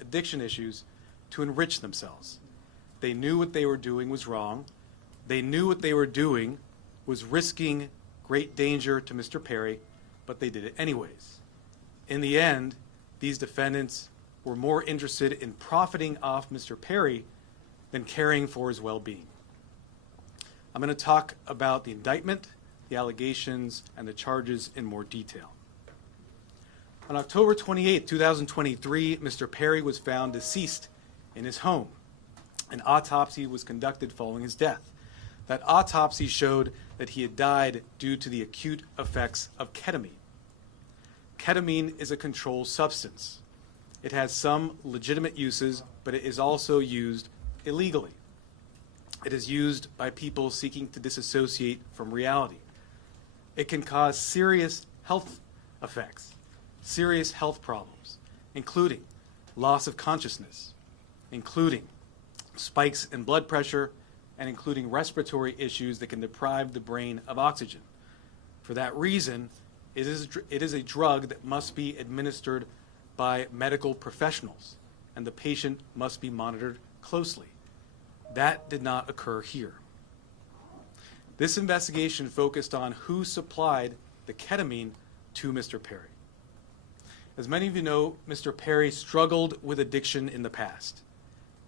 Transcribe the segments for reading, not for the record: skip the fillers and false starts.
addiction issues to enrich themselves. They knew what they were doing was wrong. They knew what they were doing was risking great danger to Mr. Perry, but they did it anyways. In the end, these defendants were more interested in profiting off Mr. Perry than caring for his well-being. I'm going to talk about the indictment, the allegations, and the charges in more detail. On October 28, 2023, Mr. Perry was found deceased in his home. An autopsy was conducted following his death. That autopsy showed that he had died due to the acute effects of ketamine. Ketamine is a controlled substance. It has some legitimate uses, but it is also used illegally. It is used by people seeking to disassociate from reality. It can cause serious health effects, serious health problems, including loss of consciousness, including spikes in blood pressure, and including respiratory issues that can deprive the brain of oxygen. For that reason, it is a drug that must be administered by medical professionals, and the patient must be monitored closely. That did not occur here. This investigation focused on who supplied the ketamine to Mr. Perry. As many of you know, Mr. Perry struggled with addiction in the past.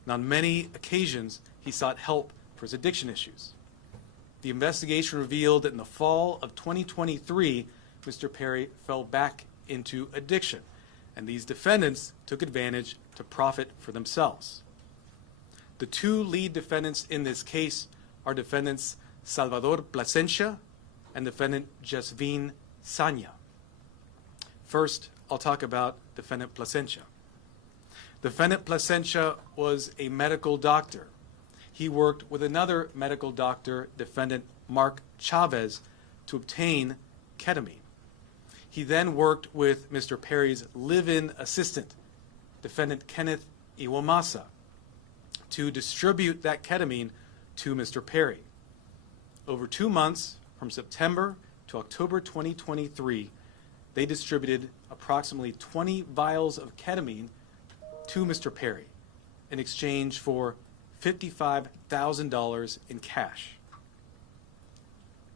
And on many occasions, he sought help for his addiction issues. The investigation revealed that in the fall of 2023, Mr. Perry fell back into addiction, and these defendants took advantage to profit for themselves. The two lead defendants in this case are defendants Salvador Plasencia and defendant Jasvin Sanya. First, I'll talk about defendant Plasencia. Defendant Plasencia was a medical doctor. He worked with another medical doctor, defendant Mark Chavez, to obtain ketamine. He then worked with Mr. Perry's live-in assistant, defendant Kenneth Iwamasa, to distribute that ketamine to Mr. Perry. Over 2 months, from September to October 2023, they distributed approximately 20 vials of ketamine to Mr. Perry in exchange for $55,000 in cash.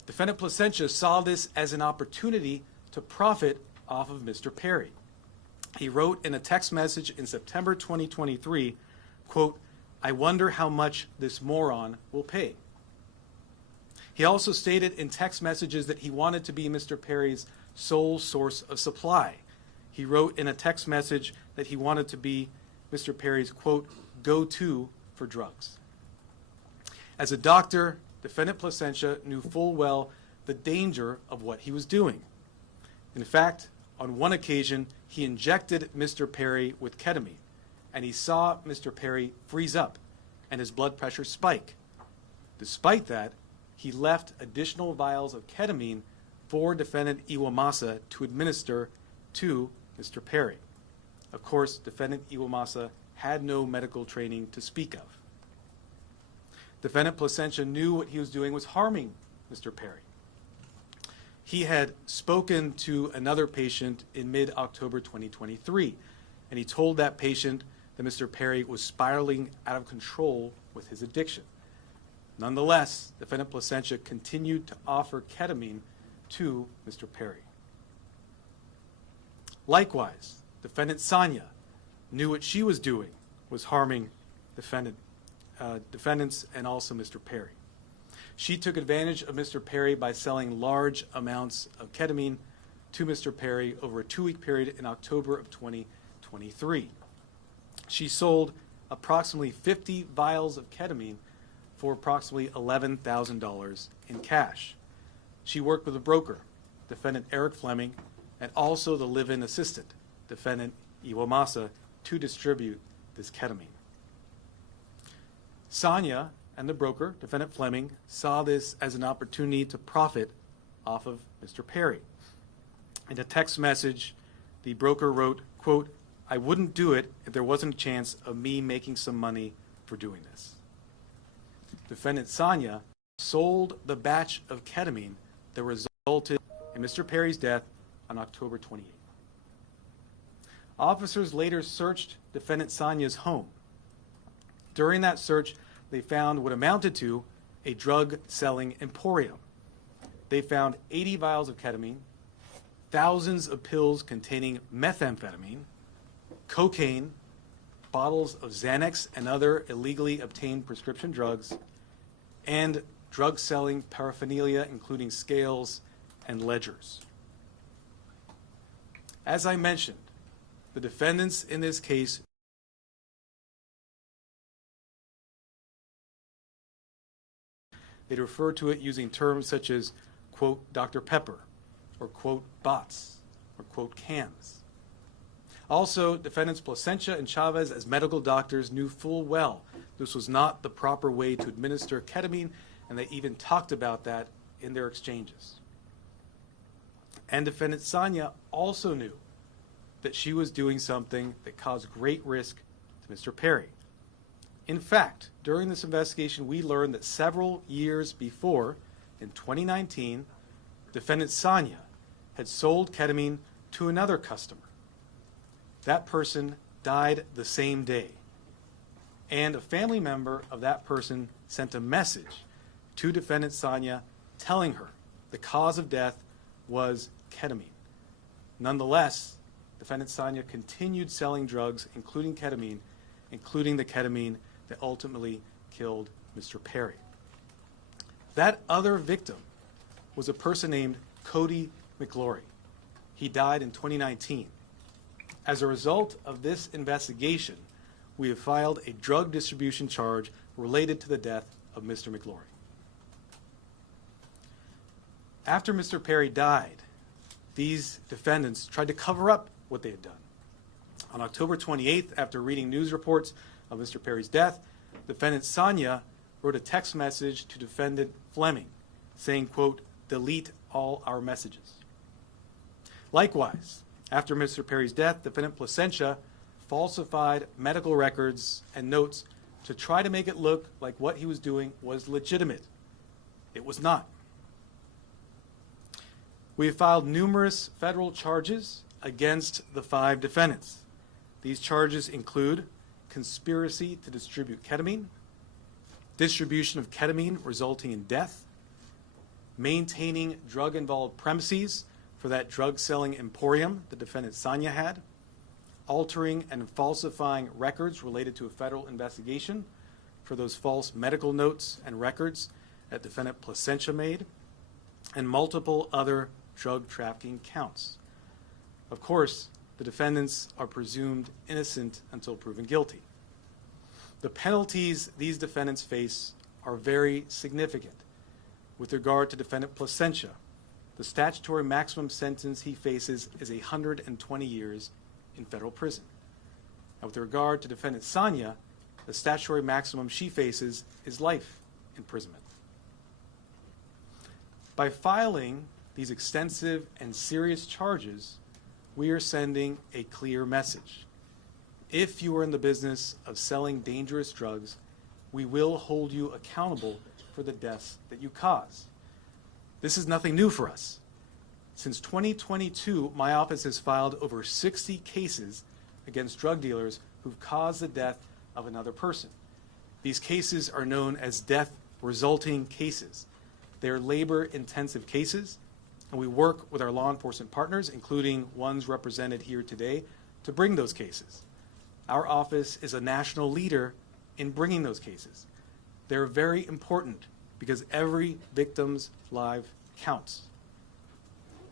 Defendant Plasencia saw this as an opportunity to profit off of Mr. Perry. He wrote in a text message in September 2023, quote, "I wonder how much this moron will pay." He also stated in text messages that he wanted to be Mr. Perry's sole source of supply. He wrote in a text message that he wanted to be Mr. Perry's, quote, "go-to for drugs." As a doctor, defendant Plasencia knew full well the danger of what he was doing. In fact, on one occasion, he injected Mr. Perry with ketamine, and he saw Mr. Perry freeze up and his blood pressure spike. Despite that, he left additional vials of ketamine for defendant Iwamasa to administer to Mr. Perry. Of course, defendant Iwamasa had no medical training to speak of. Defendant Plasencia knew what he was doing was harming Mr. Perry. He had spoken to another patient in mid-October 2023, and he told that patient that Mr. Perry was spiraling out of control with his addiction. Nonetheless, defendant Plasencia continued to offer ketamine to Mr. Perry. Likewise, defendant Sanya knew what she was doing was harming defendants and also Mr. Perry. She took advantage of Mr. Perry by selling large amounts of ketamine to Mr. Perry over a 2-week period in October of 2023. She sold approximately 50 vials of ketamine for approximately $11,000 in cash. She worked with a broker, defendant Eric Fleming, and also the live-in assistant, defendant Iwamasa, to distribute this ketamine. Sanya and the broker, defendant Fleming, saw this as an opportunity to profit off of Mr. Perry. In a text message, the broker wrote, quote, "I wouldn't do it if there wasn't a chance of me making some money for doing this." Defendant Sanya sold the batch of ketamine that resulted in Mr. Perry's death on October 28th. Officers later searched defendant Sonia's home. During that search, they found what amounted to a drug-selling emporium. They found 80 vials of ketamine, thousands of pills containing methamphetamine, cocaine, bottles of Xanax and other illegally obtained prescription drugs, and drug-selling paraphernalia, including scales and ledgers. As I mentioned, the defendants in this case they'd refer to it using terms such as, quote, Dr. Pepper, or quote, bots, or quote, cans. Also, defendants Plasencia and Chavez, as medical doctors, knew full well this was not the proper way to administer ketamine, and they even talked about that in their exchanges. And defendant Sonia also knew that she was doing something that caused great risk to Mr. Perry. In fact, during this investigation, we learned that several years before, in 2019, defendant Sonia had sold ketamine to another customer. That person died the same day, and a family member of that person sent a message to defendant Sonia telling her the cause of death was ketamine. Nonetheless, defendant Sonia continued selling drugs, including the ketamine that ultimately killed Mr. Perry. That other victim was a person named Cody McGlory. He died in 2019. As a result of this investigation, we have filed a drug distribution charge related to the death of Mr. McGlory. After Mr. Perry died, these defendants tried to cover up what they had done. On October 28th, after reading news reports of Mr. Perry's death, defendant Sonia wrote a text message to defendant Fleming saying, quote, delete all our messages. Likewise, after Mr. Perry's death, defendant Plasencia falsified medical records and notes to try to make it look like what he was doing was legitimate. It was not. We have filed numerous federal charges against the 5 defendants. These charges include conspiracy to distribute ketamine, distribution of ketamine resulting in death, maintaining drug-involved premises for that drug-selling emporium the defendant Sonia had, altering and falsifying records related to a federal investigation for those false medical notes and records that defendant Plasencia made, and multiple other drug trafficking counts. Of course, the defendants are presumed innocent until proven guilty. The penalties these defendants face are very significant. With regard to defendant Plasencia, the statutory maximum sentence he faces is 120 years in federal prison. And with regard to defendant Sonia, the statutory maximum she faces is life imprisonment. By filing these extensive and serious charges, we are sending a clear message. If you are in the business of selling dangerous drugs, we will hold you accountable for the deaths that you cause. This is nothing new for us. Since 2022, my office has filed over 60 cases against drug dealers who've caused the death of another person. These cases are known as death resulting cases. They are labor-intensive cases, and we work with our law enforcement partners, including ones represented here today, to bring those cases. Our office is a national leader in bringing those cases. They're very important because every victim's life counts.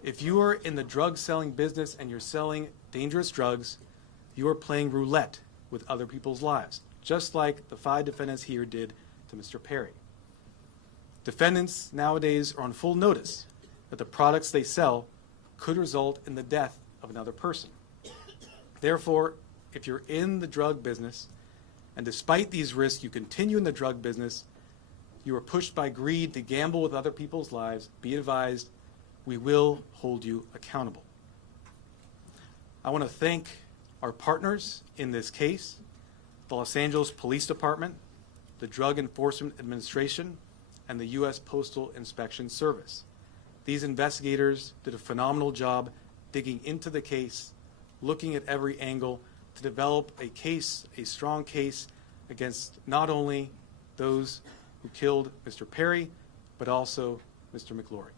If you are in the drug selling business and you're selling dangerous drugs, you are playing roulette with other people's lives, just like the 5 defendants here did to Mr. Perry. Defendants nowadays are on full notice that the products they sell could result in the death of another person. Therefore, if you're in the drug business, and despite these risks you continue in the drug business, you are pushed by greed to gamble with other people's lives, be advised, we will hold you accountable. I want to thank our partners in this case, the Los Angeles Police Department, the Drug Enforcement Administration, and the U.S. Postal Inspection Service. These investigators did a phenomenal job digging into the case, looking at every angle to develop a case, a strong case, against not only those who killed Mr. Perry, but also Mr. McLaury.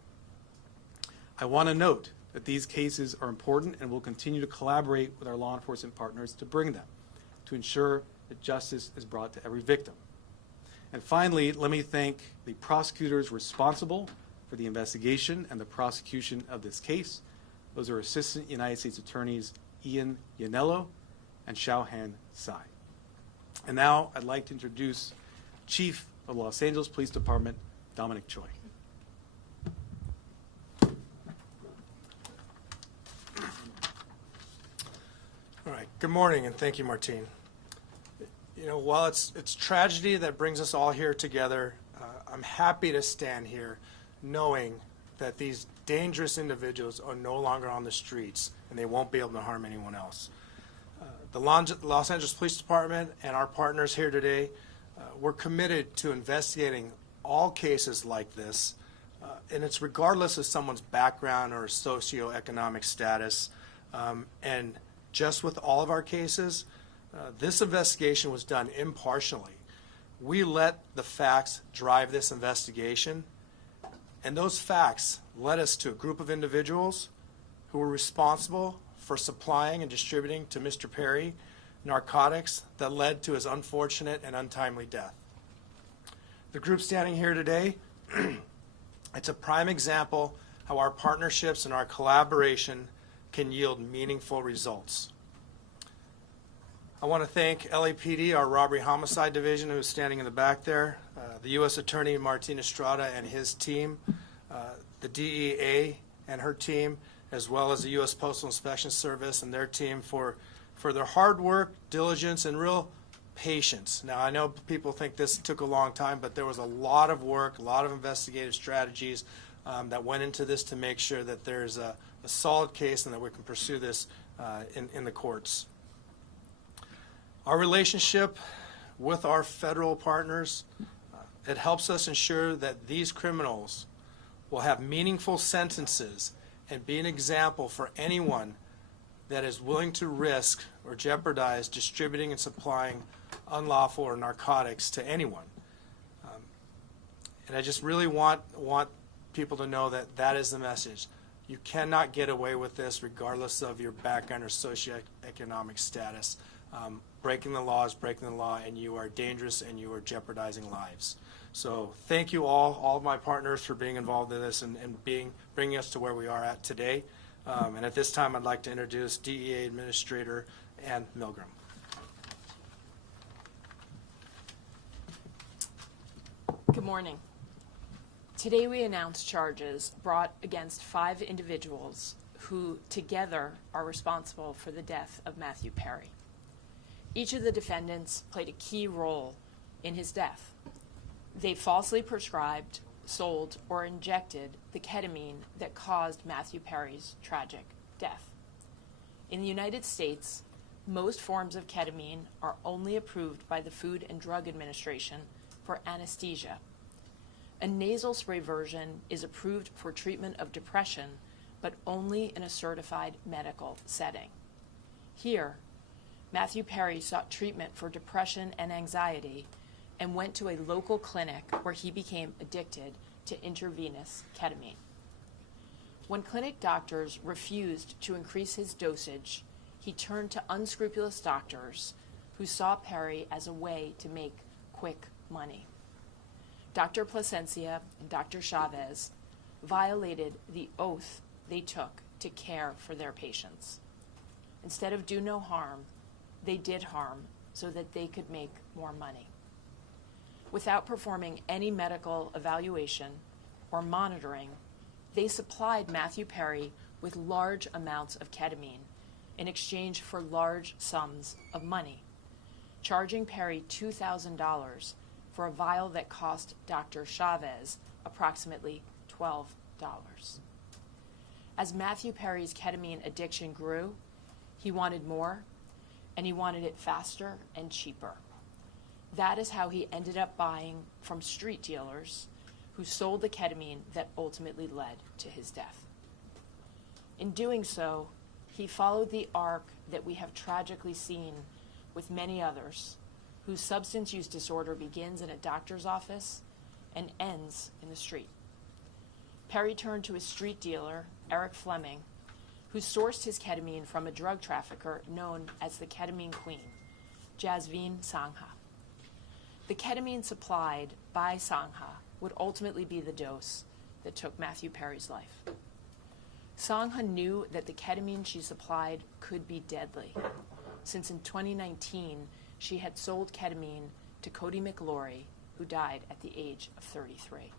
I want to note that these cases are important and will continue to collaborate with our law enforcement partners to bring them, to ensure that justice is brought to every victim. And finally, let me thank the prosecutors responsible for the investigation and the prosecution of this case. Those are Assistant United States Attorneys Ian Yanello and Xiaohan Tsai. And now I'd like to introduce Chief of Los Angeles Police Department, Dominic Choi. All right, good morning, and thank you, Martine. You know, while it's tragedy that brings us all here together, I'm happy to stand here knowing that these dangerous individuals are no longer on the streets and they won't be able to harm anyone else. The Los Angeles Police Department and our partners here today, we're committed to investigating all cases like this, and it's regardless of someone's background or socioeconomic status. And just with all of our cases, this investigation was done impartially. We let the facts drive this investigation, and those facts led us to a group of individuals who were responsible for supplying and distributing to Mr. Perry narcotics that led to his unfortunate and untimely death. The group standing here today, it's a prime example how our partnerships and our collaboration can yield meaningful results. I want to thank LAPD, our Robbery Homicide Division, who's standing in the back there, the U.S. Attorney Martin Estrada and his team, the DEA and her team, as well as the U.S. Postal Inspection Service and their team for their hard work, diligence, and real patience. Now, I know people think this took a long time, but there was a lot of work, a lot of investigative strategies that went into this to make sure that there's a solid case and that we can pursue this in the courts. Our relationship with our federal partners, it helps us ensure that these criminals will have meaningful sentences and be an example for anyone that is willing to risk or jeopardize distributing and supplying unlawful or narcotics to anyone. And I just really want people to know that that is the message. You cannot get away with this regardless of your background or socioeconomic status. Breaking the law is breaking the law, and you are dangerous and you are jeopardizing lives. So thank you all of my partners for being involved in this and bringing us to where we are at today. And at this time, I'd like to introduce DEA Administrator Ann Milgram. Good morning. Today we announce charges brought against 5 individuals who together are responsible for the death of Matthew Perry. Each of the defendants played a key role in his death. They falsely prescribed, sold, or injected the ketamine that caused Matthew Perry's tragic death. In the United States, most forms of ketamine are only approved by the Food and Drug Administration for anesthesia. A nasal spray version is approved for treatment of depression, but only in a certified medical setting. Here, Matthew Perry sought treatment for depression and anxiety and went to a local clinic where he became addicted to intravenous ketamine. When clinic doctors refused to increase his dosage, he turned to unscrupulous doctors who saw Perry as a way to make quick money. Dr. Plasencia and Dr. Chavez violated the oath they took to care for their patients. Instead of do no harm, they did harm so that they could make more money. Without performing any medical evaluation or monitoring, they supplied Matthew Perry with large amounts of ketamine in exchange for large sums of money, charging Perry $2,000 for a vial that cost Dr. Chavez approximately $12. As Matthew Perry's ketamine addiction grew, he wanted more, and he wanted it faster and cheaper. That is how he ended up buying from street dealers who sold the ketamine that ultimately led to his death. In doing so, He followed the arc that we have tragically seen with many others, whose substance use disorder begins in a doctor's office and ends in the street. Perry turned to his street dealer, Eric Fleming, who sourced his ketamine from a drug trafficker known as the Ketamine Queen, Jasveen Sangha. The ketamine supplied by Sangha would ultimately be the dose that took Matthew Perry's life. Sangha knew that the ketamine she supplied could be deadly, since in 2019 she had sold ketamine to Cody McLaury, who died at the age of 33.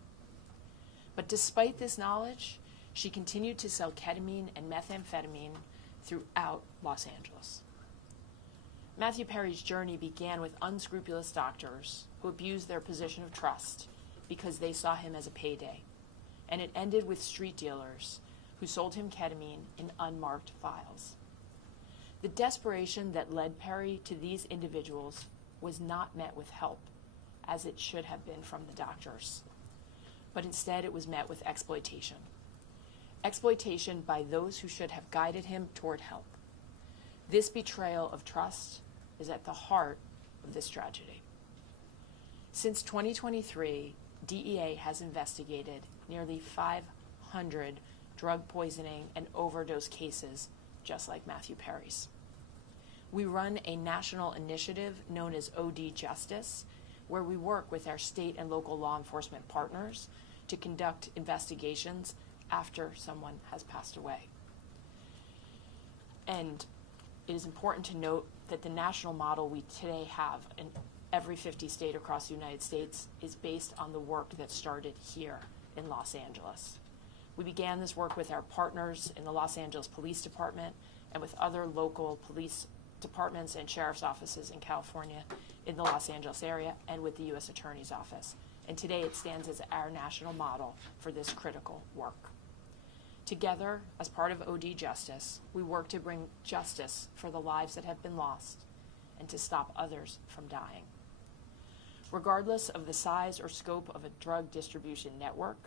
But despite this knowledge, she continued to sell ketamine and methamphetamine throughout Los Angeles. Matthew Perry's journey began with unscrupulous doctors who abused their position of trust because they saw him as a payday, and it ended with street dealers who sold him ketamine in unmarked vials. The desperation that led Perry to these individuals was not met with help, as it should have been from the doctors, but instead it was met with exploitation. Exploitation by those who should have guided him toward help. This betrayal of trust is at the heart of this tragedy. Since 2023, DEA has investigated nearly 500 drug poisoning and overdose cases just like Matthew Perry's. We run a national initiative known as OD Justice, where we work with our state and local law enforcement partners to conduct investigations after someone has passed away. And it is important to note that the national model we today have in every 50 state across the United States is based on the work that started here in Los Angeles. We began this work with our partners in the Los Angeles Police Department and with other local police departments and sheriff's offices in California, in the Los Angeles area, and with the U.S. Attorney's Office. And today it stands as our national model for this critical work. Together, as part of OD Justice, we work to bring justice for the lives that have been lost and to stop others from dying. Regardless of the size or scope of a drug distribution network,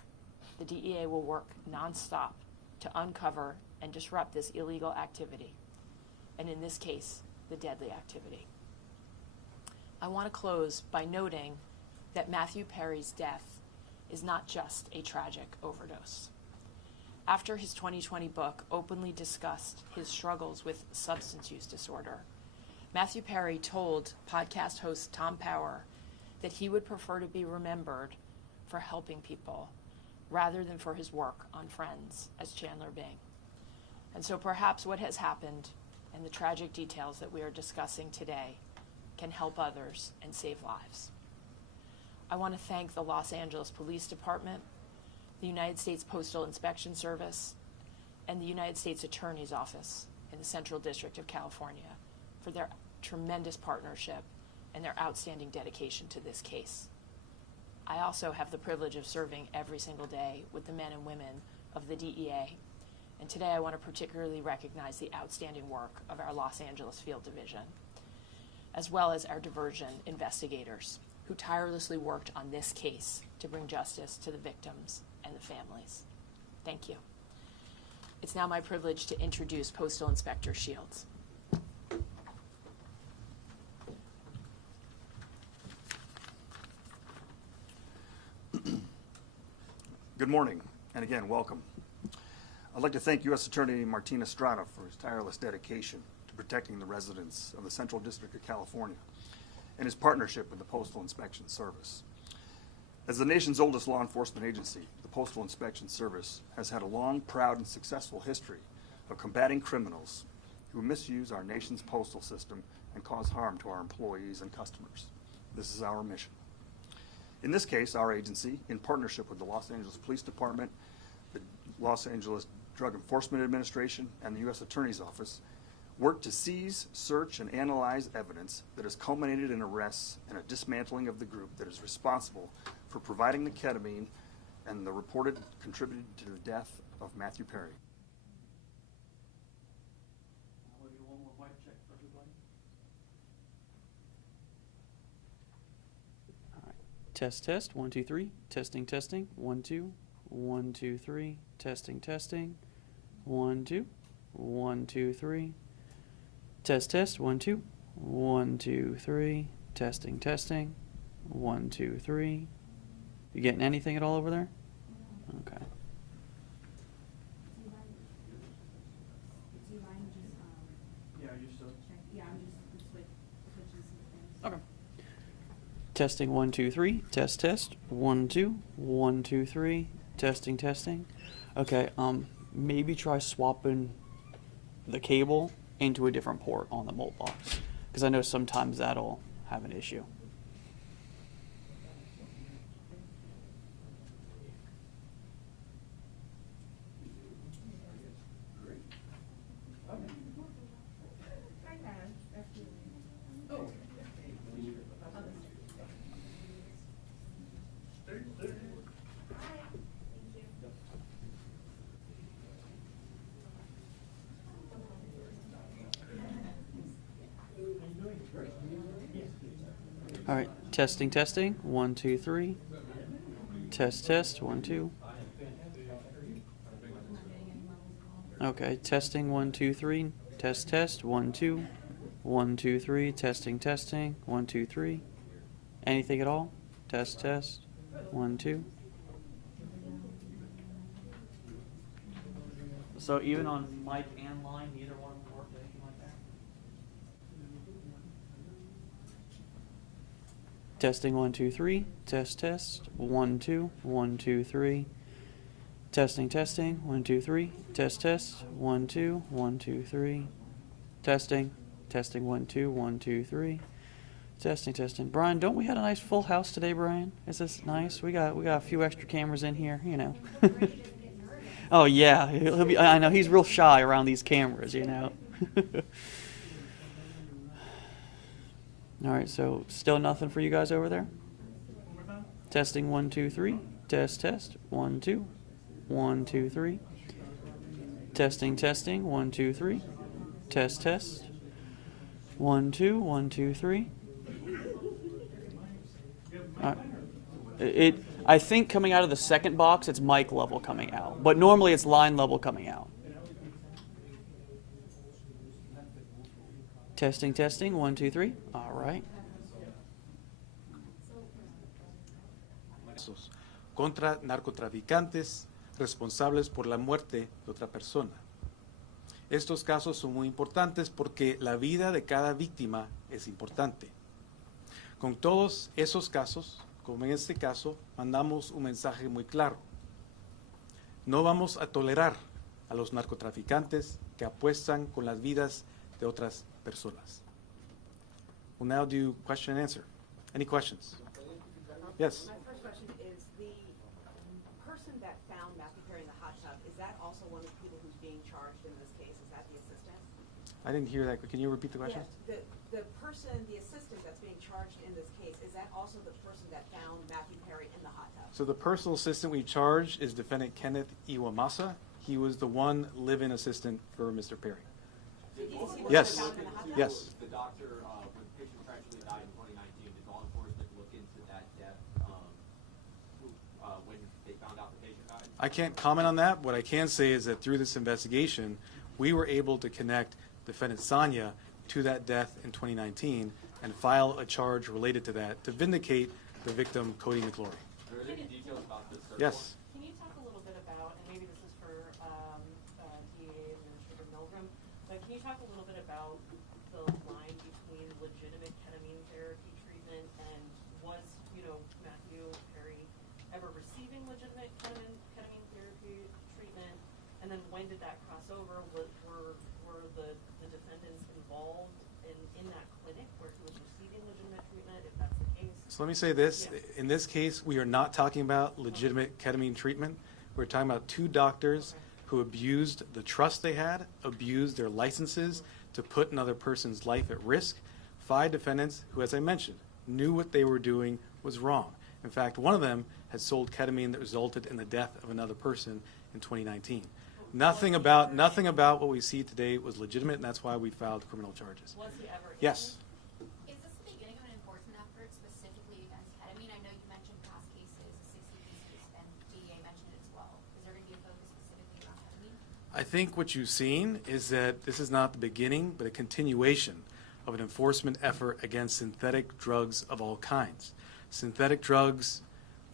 the DEA will work nonstop to uncover and disrupt this illegal activity, and in this case, the deadly activity. I want to close by noting that Matthew Perry's death is not just a tragic overdose. After his 2020 book openly discussed his struggles with substance use disorder, Matthew Perry told podcast host Tom Power that he would prefer to be remembered for helping people rather than for his work on Friends as Chandler Bing. And so perhaps what has happened and the tragic details that we are discussing today can help others and save lives. I want to thank the Los Angeles Police Department, the United States Postal Inspection Service, and the United States Attorney's Office in the Central District of California for their tremendous partnership and their outstanding dedication to this case. I also have the privilege of serving every single day with the men and women of the DEA, and today I want to particularly recognize the outstanding work of our Los Angeles Field Division, as well as our diversion investigators who tirelessly worked on this case to bring justice to the victims and the families. Thank you. It's now my privilege to introduce Postal Inspector Shields. Good morning, and again, welcome. I'd like to thank U.S. Attorney Martin Estrada for his tireless dedication to protecting the residents of the Central District of California and his partnership with the Postal Inspection Service. As the nation's oldest law enforcement agency, the Postal Inspection Service has had a long, proud, and successful history of combating criminals who misuse our nation's postal system and cause harm to our employees and customers. This is our mission. In this case, our agency, in partnership with the Los Angeles Police Department, the Los Angeles Drug Enforcement Administration, and the U.S. Attorney's Office, worked to seize, search, and analyze evidence that has culminated in arrests and a dismantling of the group that is responsible for providing the ketamine and the reported contributed to the death of Matthew Perry. I'll do one more mic check for everybody. All right. Test, test. 1, 2, 3. Testing, testing. 1, 2. 1, 2, 3. Testing, testing. 1, 2. 1, 2, 3. Test, test, 1, 2. 1, 2, 3. Testing, testing. 1, 2, 3. You getting anything at all over there? Okay. Okay. Testing 1, 2, 3. Test, test. 1, 2. 1, 2, 3. Testing, testing. Okay. Maybe try swapping the cable into a different port on the molt box, because I know sometimes that'll have an issue. All right, testing, testing. 1, 2, 3. Test, test. 1, 2. Okay, testing. 1, 2, 3. Test, test. 1, 2. 1, 2, 3. Testing, testing. 1, 2, 3. Anything at all? Test, test. 1, 2. So even on mic and line, neither one of them worked, anything like that? Testing 1, 2, 3. Test, test. 1, 2. 1, 2, 3. Testing, testing. 1, 2, 3. Test, test. 1, 2. 1, 2, 3. Testing. Testing 1, 2. 1, 2, 3. Testing, testing. Brian, don't we have a nice full house today, Brian? Is this nice? We got a few extra cameras in here, you know. Oh yeah, he'll be. I know he's real shy around these cameras, you know. All right, so still nothing for you guys over there? Testing 1, 2, 3. Test, test. 1, 2. 1, 2, 3. Testing, testing. 1, 2, 3. Test, test. 1, 2. 1, 2, 3. All right. I think coming out of the second box, it's mic level coming out, but normally it's line level coming out. Testing, testing. 1, 2, 3. All right. Contra narcotraficantes responsables por la muerte de otra persona. Estos casos son muy importantes porque la vida de cada víctima es importante. Con todos esos casos, como en este caso, mandamos un mensaje muy claro. No vamos a tolerar a los narcotraficantes que apuestan con las vidas de otras personas. We'll now do question and answer. Any questions? Yes. My first question is, the person that found Matthew Perry in the hot tub, is that also one of the people who's being charged in this case? Is that the assistant? I didn't hear that. Can you repeat the question? Yes, the person, the assistant that's being charged in this case, is that also the person that found Matthew Perry in the hot tub? So the personal assistant we charged is Defendant Kenneth Iwamasa. He was the one live-in assistant for Mr. Perry. Did he see what Yes. was found in the hot tub? Yes. The doctor, when the patient tragically died in 2019, did law enforcement look into that death when they found out the patient died? I can't comment on that. What I can say is that through this investigation, we were able to connect Defendant Sanya to that death in 2019 and file a charge related to that to vindicate the victim, Cody McLaury. Are there any details about this search Yes. Can you talk a little bit about, and maybe this is for DA Administrator Milgram, but can you talk a little bit about the line between legitimate ketamine therapy treatment and was, Matthew Perry ever receiving legitimate ketamine therapy treatment? And then when did that cross over? Were the defendants involved in that clinic where he was receiving legitimate treatment, if that's the case? So let me say this. Yes. In this case, we are not talking about legitimate ketamine treatment. We're talking about two doctors who abused the trust they had, abused their licenses to put another person's life at risk. 5 defendants who, as I mentioned, knew what they were doing was wrong. In fact, one of them had sold ketamine that resulted in the death of another person in 2019. Nothing about what we see today was legitimate, and that's why we filed criminal charges. Was he ever in? Yes. Is this the beginning of an enforcement effort specifically against ketamine? I know you mentioned past cases, a 60 case, and DEA mentioned it as well. Is there going to be a focus specifically around ketamine? I think what you've seen is that this is not the beginning, but a continuation of an enforcement effort against synthetic drugs of all kinds. Synthetic drugs,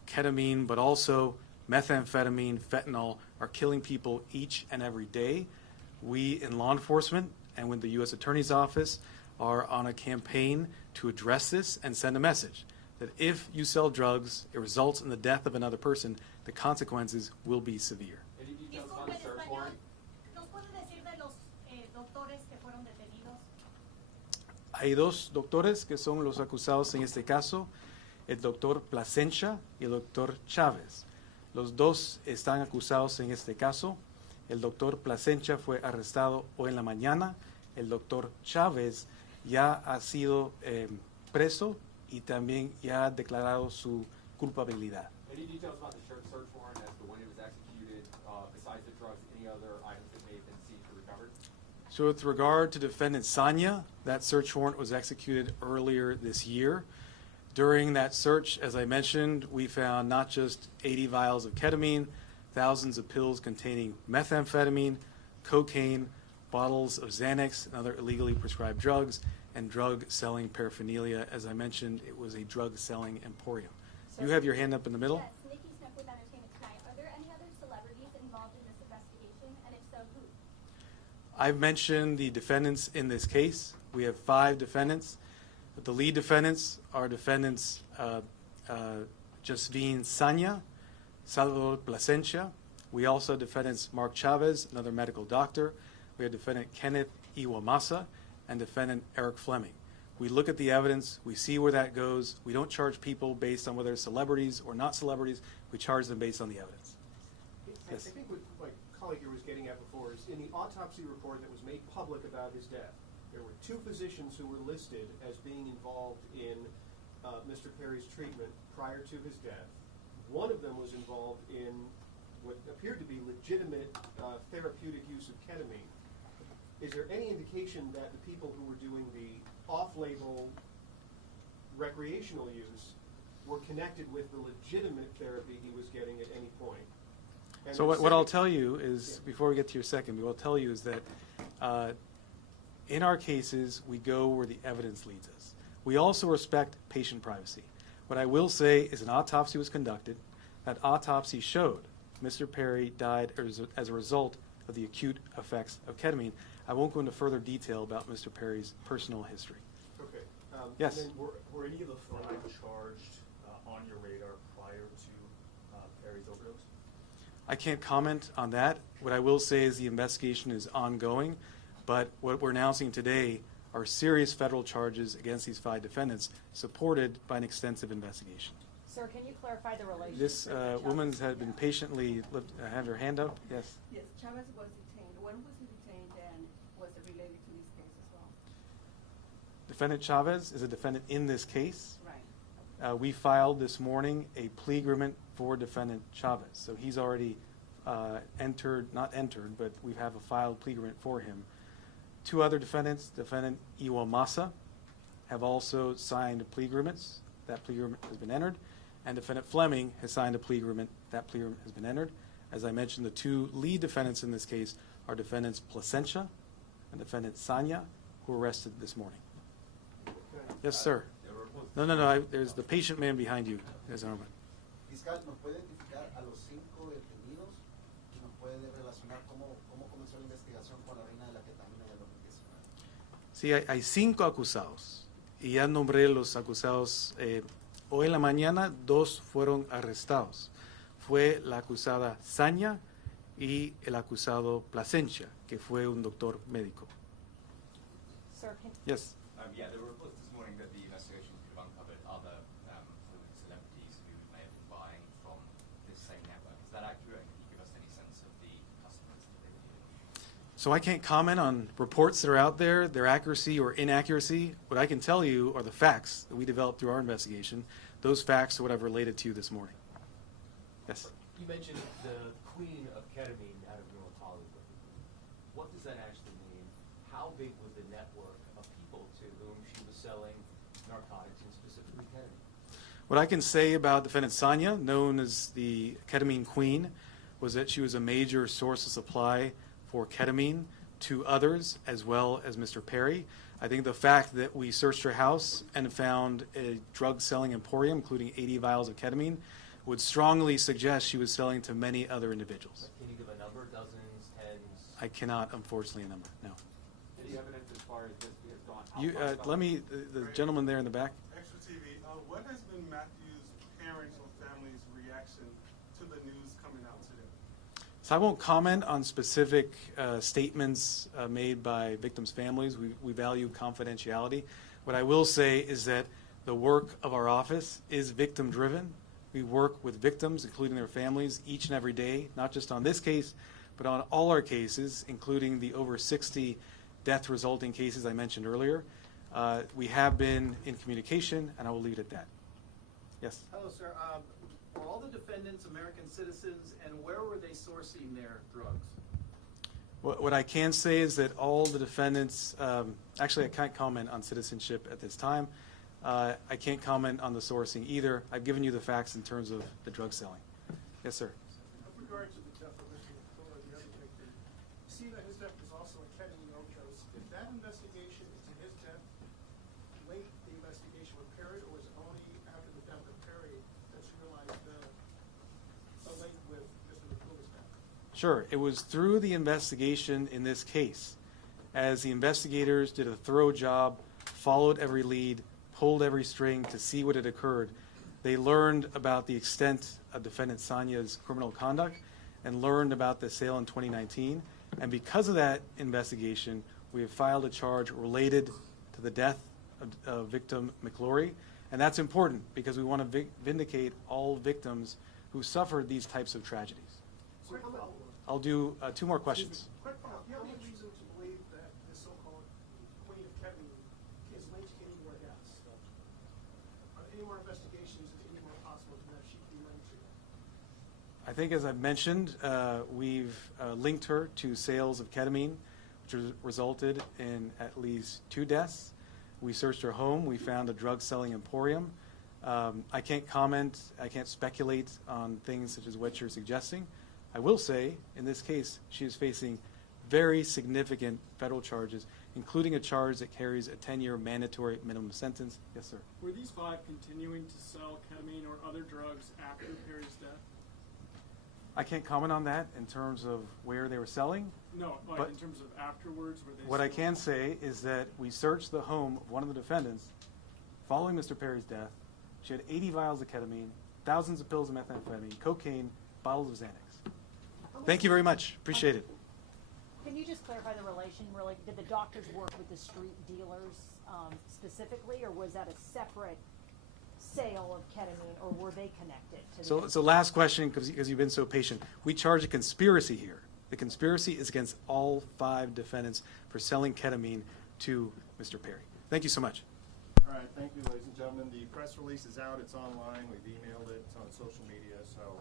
ketamine, but also methamphetamine, fentanyl, are killing people each and every day. We in law enforcement and with the U.S. Attorney's Office are on a campaign to address this and send a message that if you sell drugs, it results in the death of another person, the consequences will be severe. Any details on the search warrant? ¿Nos puede decir de los doctores que fueron detenidos? Hay dos doctores que son los acusados en este caso, el doctor Plasencia y el doctor Chávez. Los dos están acusados en este caso. El doctor Plasencia fue arrestado hoy en la mañana. El doctor Chávez ya ha sido preso y también ya ha declarado su culpabilidad. Any details about the search warrant as to when it was executed, besides the drugs, any other items that may have been seized or recovered? So with regard to Defendant Sanya, that search warrant was executed earlier this year. During that search, as I mentioned, we found not just 80 vials of ketamine, thousands of pills containing methamphetamine, cocaine, bottles of Xanax and other illegally prescribed drugs, and drug-selling paraphernalia. As I mentioned, it was a drug-selling emporium. You have your hand up in the middle. Yes, Nikki Smith with Entertainment Tonight. Are there any other celebrities involved in this investigation, and if so, who? I've mentioned the defendants in this case. We have 5 defendants. The lead defendants are defendants Jasvine Sanya, Salvador Plasencia. We also have defendants Mark Chavez, another medical doctor. We have defendant Kenneth Iwamasa and defendant Eric Fleming. We look at the evidence, we see where that goes. We don't charge people based on whether they're celebrities or not celebrities. We charge them based on the evidence. Yes. I think what my colleague here was getting at before is in the autopsy report that was made public about his death, there were 2 physicians who were listed as being involved in Mr. Perry's treatment prior to his death. One of them was involved in what appeared to be legitimate therapeutic use of ketamine. Is there any indication that the people who were doing the off-label recreational use were connected with the legitimate therapy he was getting at any point? And So the what I'll second- tell you is, before we get to your second, what I'll tell you is that in our cases, we go where the evidence leads us. We also respect patient privacy. What I will say is an autopsy was conducted. That autopsy showed Mr. Perry died as a result of the acute effects of ketamine. I won't go into further detail about Mr. Perry's personal history. Okay. Yes. And then Were any of the 5 charged on your radar prior to Perry's overdose? I can't comment on that. What I will say is the investigation is ongoing, but what we're announcing today are serious federal charges against these 5 defendants, supported by an extensive investigation. Sir, can you clarify the relationship? This woman has been patiently, have her hand up, yes? Yes, Chavez was detained. When was he detained, and was it related to this case as well? Defendant Chavez is a defendant in this case. Right. We filed this morning a plea agreement for defendant Chavez. So he's already not entered, but we have a filed plea agreement for him. 2 other defendants, defendant Iwamasa, have also signed plea agreements. That plea agreement has been entered. And defendant Fleming has signed a plea agreement. That plea agreement has been entered. As I mentioned, the 2 lead defendants in this case are defendants Plasencia and defendant Sanya, who were arrested this morning. Yes, sir. No, there's the patient man behind you. There's Armand. Fiscal, ¿nos puede identificar a los 5 detenidos y nos puede relacionar cómo comenzó la investigación con la reina de la ketamina y el 2019? Sí, hay 5 acusados y ya nombré los acusados. Hoy en la mañana 2 fueron arrestados. Fue la acusada Sanya y el acusado Plasencia, que fue un doctor médico. Sir, can Yes. Yeah, there were reports this morning that the investigation could have uncovered other celebrities who may have been buying from this same network. Is that accurate? Can you give us any sense of the customers that they were dealing with? So I can't comment on reports that are out there, their accuracy or inaccuracy. What I can tell you are the facts that we developed through our investigation. Those facts are what I've related to you this morning. Yes. You mentioned the queen of ketamine out of North Hollywood. What does that actually mean? How big was the network of people to whom she was selling narcotics and specifically ketamine? What I can say about defendant Sanya, known as the ketamine queen, was that she was a major source of supply for ketamine to others as well as Mr. Perry. I think the fact that we searched her house and found a drug-selling emporium, including 80 vials of ketamine, would strongly suggest she was selling to many other individuals. Can you give a number, dozens, tens? I cannot, unfortunately, a number, no. Any evidence as far as this has gone? Let me, the gentleman there in the back. Extra TV, what has been Matthew's parents' or family's reaction to the news coming out today? So I won't comment on specific statements made by victims' families. We value confidentiality. What I will say is that the work of our office is victim-driven. We work with victims, including their families, each and every day, not just on this case, but on all our cases, including the over 60 death-resulting cases I mentioned earlier. We have been in communication, and I will leave it at that. Yes? Hello, sir. Were all the defendants American citizens, and where were they sourcing their drugs? What I can say is that all the defendants, actually I can't comment on citizenship at this time. I can't comment on the sourcing either. I've given you the facts in terms of the drug selling. Yes, sir. With regard to the death of Mr. McClure, the other victim, you see that his death was also a ketamine overdose. If that investigation into his death linked the investigation with Perry, or was it only after the death of Perry that you realized the link with Mr. McClure's death? Sure. It was through the investigation in this case, as the investigators did a thorough job, followed every lead, pulled every string to see what had occurred. They learned about the extent of Defendant Sanya's criminal conduct and learned about the sale in 2019. And because of that investigation, we have filed a charge related to the death of victim McClory. And that's important because we want to vindicate all victims who suffered these types of tragedies. I'll do 2 more questions. Quick follow-up. Do you have any reason to believe that the so-called queen of ketamine is linked to any more deaths? Are any more investigations into any more possible that she could be linked to? I think, as I've mentioned, we've linked her to sales of ketamine, which resulted in at least 2 deaths. We searched her home. We found a drug-selling emporium. I can't comment. I can't speculate on things such as what you're suggesting. I will say, in this case, she is facing very significant federal charges, including a charge that carries a 10-year mandatory minimum sentence. Yes, sir. Were these 5 continuing to sell ketamine or other drugs after Perry's death? I can't comment on that in terms of where they were selling. No, but in terms of afterwards, were they what I still- can say is that we searched the home of one of the defendants following Mr. Perry's death. She had 80 vials of ketamine, thousands of pills of methamphetamine, cocaine, bottles of Xanax. Thank you very much. Appreciate it. Can you just clarify the relation? Really, did the doctors work with the street dealers specifically, or was that a separate sale of ketamine, or were they connected to the So last question, because you've been so patient. We charge a conspiracy here. The conspiracy is against all 5 defendants for selling ketamine to Mr. Perry. Thank you so much. All right, thank you, ladies and gentlemen. The press release is out. It's online. We've emailed it. It's on social media. So